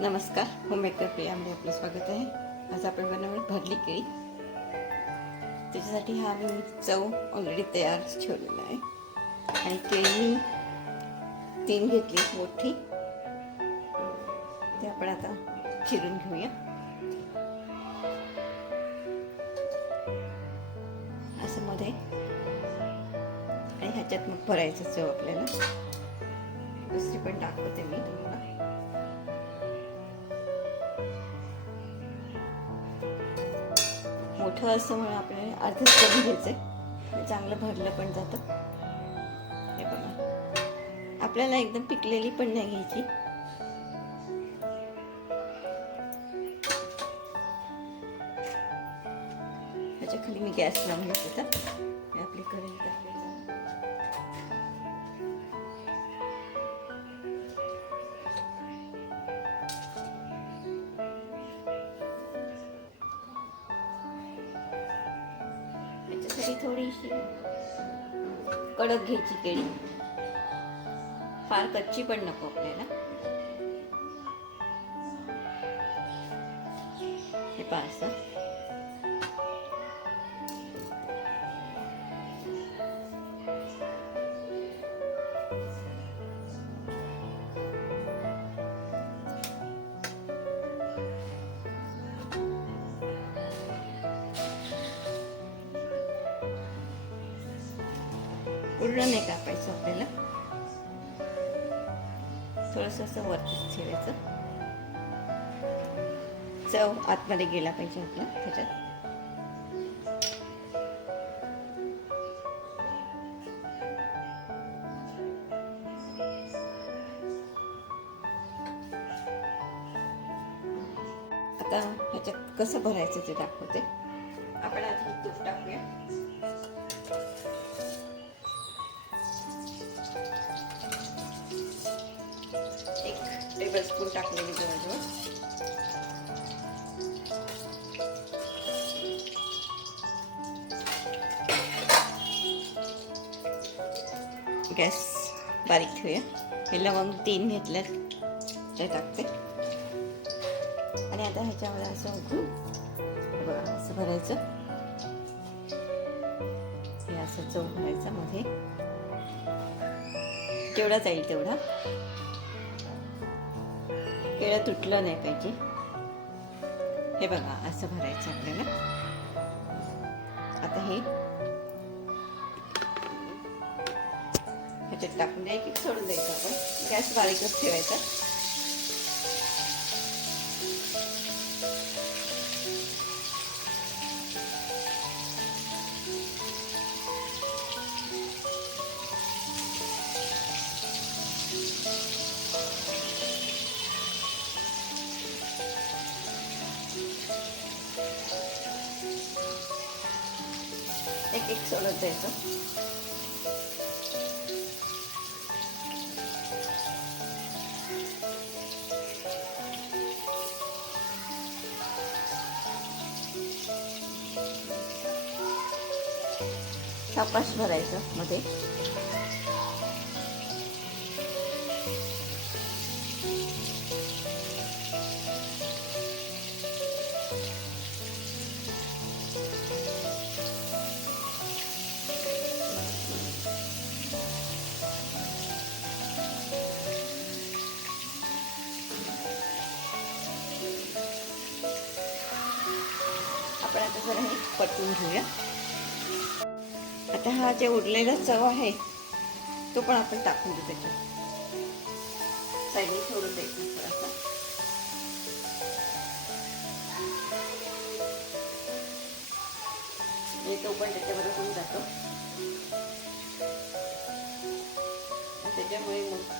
नमस्कार होममेकर प्रियामध्ये आपलं स्वागत आहे. आज आपण बनवणार भरली केळी. त्याच्यासाठी हा मी चव ऑलरेडी तयार ठेवलेला आहे. आणि केळी मी तीन घेतली मोठी. ते आपण आता चिरून घेऊया. असं मध्ये. आणि ह्याच्यात मग भरायचं चव आपल्याला. दुसरी पण दाखवते मी. तुम्हाला मोठं असं म्हणून आपल्याला अर्धच करून आहे चांगलं भरलं पण जातं. हे बघा. आपल्याला एकदम पिकलेली पण नाही घ्यायची. ह्याच्या खाली मी गॅस लावून घेते तर. आपली कढई टाकली याच्यासाठी थोडीशी? कडक घ्यायची केळी फार कच्ची पण नको आपल्याला. हे पाच पूर्ण नाही कापायचं आपल्याला. थोडस असं वरतीच ठेवायचं. चव आतमध्ये गेला पाहिजे आपला त्याच्यात. आता ह्याच्यात कसं भरायचं ते दाखवते. आपण आधी तूप टाकूया. टेबल स्पून टाकलेली जवळजवळ. गॅस बारीक ठेवूया. हे लवंग तीन घेतल्यात ते टाकते. आणि आता ह्याच्यामध्ये असं होतं बघा असं भरायचं. हे असं चव भरायचं मध्ये. जेवढा जाईल तेवढा. केळं तुटलं नाही पाहिजे. हे बघा असं भरायचं आपल्याला. आता हे. ह्याच्यात टाकून द्यायची की सोडून द्यायचं आपण. गॅस बारीकच ठेवायचा. एक एक सोडत द्यायचं सापाश भरायचं मध्ये. जरा पटवून घेऊया. आता हा जे उरलेला चव आहे तो पण आपण टाकून देऊ त्याच्यात. साईडने सोडून द्यायचा थोडासा. म्हणजे तो पण त्याच्याबरोबर होऊन जातो. त्याच्यामुळे मग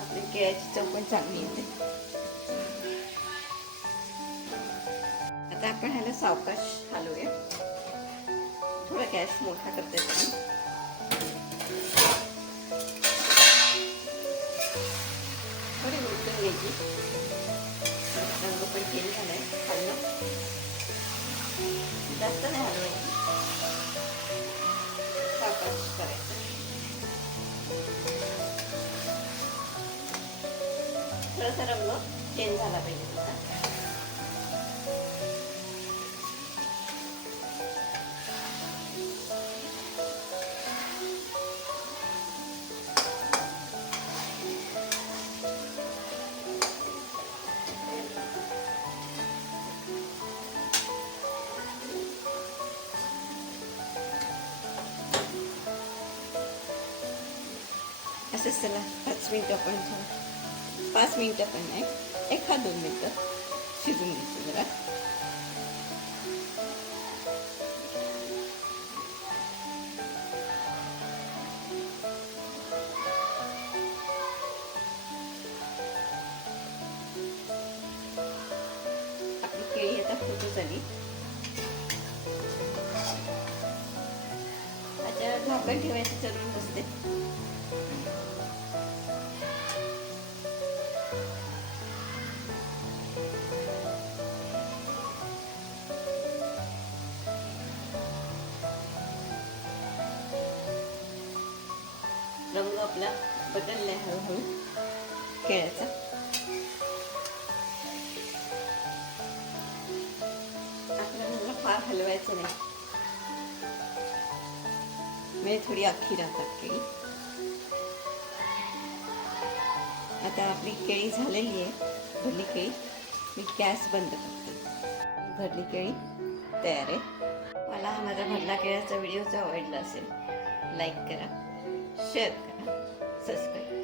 आपली केळ्याची चव पण चांगली येते. आता आपण ह्याला सावकाश हलवूया थोडा गॅस मोठा करते तुम्ही थोडी उलटून घ्यायची. रंग पण चेंज झालाय खाल्लं. जास्त नाही हलवायची. सावकाश करायचं. थोडासा रंग चेंज झाला पाहिजे. असंच त्याला पाच मिनटं पण पाच मिनटं पण नाही एखाद दोन मिनटं शिजून घ्यायचं जरा आपली केळी आता फोटो झाली झाकण ठेवायची जरूर नसते रंग आपला बदललाय हळूहळू केळ्याचा आपल्याला फार हलवायचं नाही. म्हणजे थोडी अख्खी राहतात केळी आता आपली केळी झालेली आहे भरली केळी मी गॅस बंद करते भरली केळी तयार आहे मला हा माझा भरला केळ्याचा व्हिडिओ जर आवडला असेल लाईक करा शेअर करा सबस्क्राईब